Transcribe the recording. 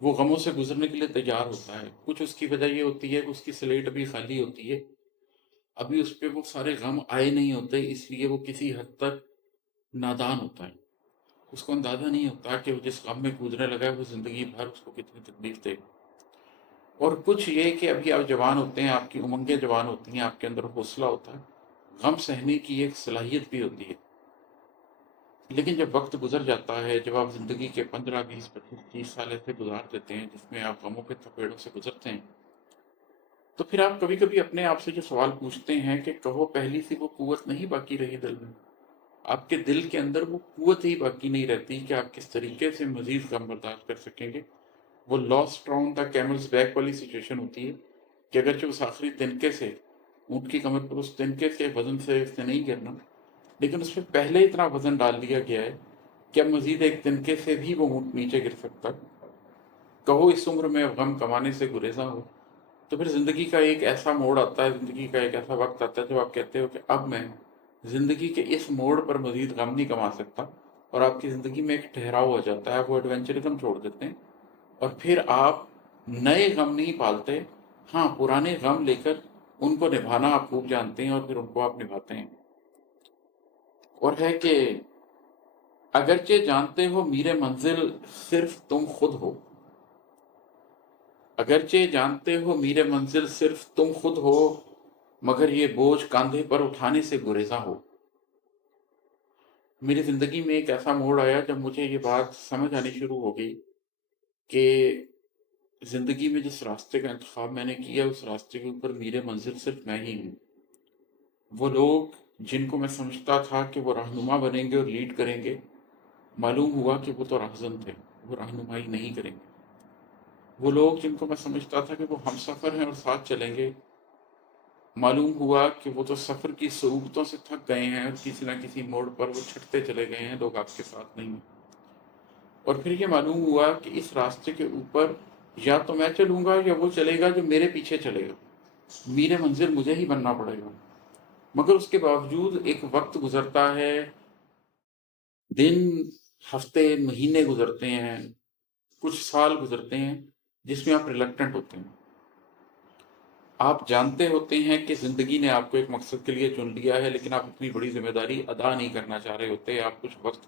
وہ غموں سے گزرنے کے لیے تیار ہوتا ہے۔ کچھ اس کی وجہ یہ ہوتی ہے کہ اس کی سلیٹ ابھی خالی ہوتی ہے، ابھی اس پہ وہ سارے غم آئے نہیں ہوتے، اس لیے وہ کسی حد تک نادان ہوتا ہے۔ اس کو اندازہ نہیں ہوتا کہ وہ جس غم میں گزرنے لگا ہے وہ زندگی بھر اس کو کتنی تکلیف دے۔ اور کچھ یہ کہ ابھی آپ جوان ہوتے ہیں، آپ کی امنگیں جوان ہوتی ہیں، آپ کے اندر حوصلہ ہوتا ہے، غم سہنے کی ایک صلاحیت بھی ہوتی ہے۔ لیکن جب وقت گزر جاتا ہے، جب آپ زندگی کے 15 20 25 30 سال ایسے گزار دیتے ہیں جس میں آپ غموں کے تھپیڑوں سے گزرتے ہیں، تو پھر آپ کبھی کبھی اپنے آپ سے جو سوال پوچھتے ہیں کہ کہو پہلی سی وہ قوت نہیں باقی رہی دل میں؟ آپ کے دل کے اندر وہ قوت ہی باقی نہیں رہتی کہ آپ کس طریقے سے مزید غم برداشت کر سکیں گے۔ وہ last round the camels back والی سچویشن ہوتی ہے کہ اگرچہ اس آخری تنکے سے، اونٹ کی کمر پر اس تنکے کے وزن سے اس نے نہیں گرنا، لیکن اس پہ پہلے اتنا وزن ڈال دیا گیا ہے کہ اب مزید ایک تنکے سے بھی وہ اونٹ نیچے گر سکتا ہے۔ کہو اس عمر میں غم کمانے سے گریزاں ہو، تو پھر زندگی کا ایک ایسا موڑ آتا ہے، زندگی کا ایک ایسا وقت آتا ہے جب آپ کہتے ہو کہ اب میں زندگی کے اس موڑ پر مزید غم نہیں کما سکتا، اور آپ کی زندگی میں ایک ٹھہراؤ ہو جاتا ہے، آپ وہ ایڈونچرزم چھوڑ دیتے ہیں، اور پھر آپ نئے غم نہیں پالتے، ہاں پرانے غم لے کر ان کو نبھانا آپ خوب جانتے ہیں، اور پھر ان کو آپ نبھاتے ہیں۔ اور ہے کہ اگرچہ جانتے ہو میرے منزل صرف تم خود ہو، اگرچہ جانتے ہو میرے منزل صرف تم خود ہو، مگر یہ بوجھ کاندھے پر اٹھانے سے گریزاں ہو۔ میری زندگی میں ایک ایسا موڑ آیا جب مجھے یہ بات سمجھ آنی شروع ہو گئی کہ زندگی میں جس راستے کا انتخاب میں نے کیا اس راستے کے اوپر میرے منزل صرف میں ہی ہوں۔ وہ لوگ جن کو میں سمجھتا تھا کہ وہ رہنما بنیں گے اور لیڈ کریں گے، معلوم ہوا کہ وہ تو راہزن تھے، وہ رہنمائی نہیں کریں گے۔ وہ لوگ جن کو میں سمجھتا تھا کہ وہ ہم سفر ہیں اور ساتھ چلیں گے، معلوم ہوا کہ وہ تو سفر کی صعوبتوں سے تھک گئے ہیں، اور کسی نہ کسی موڑ پر وہ چھٹتے چلے گئے ہیں، لوگ آپ کے ساتھ نہیں ہیں۔ اور پھر یہ معلوم ہوا کہ اس راستے کے اوپر یا تو میں چلوں گا یا وہ چلے گا جو میرے پیچھے چلے گا، میرے منزل مجھے ہی بننا پڑے گا۔ مگر اس کے باوجود ایک وقت گزرتا ہے، دن، ہفتے، مہینے گزرتے ہیں، کچھ سال گزرتے ہیں، جس میں آپ ریلکٹنٹ ہوتے ہیں۔ آپ جانتے ہوتے ہیں کہ زندگی نے آپ کو ایک مقصد کے لیے چن لیا ہے، لیکن آپ اتنی بڑی ذمہ داری ادا نہیں کرنا چاہ رہے ہوتے، آپ کچھ وقت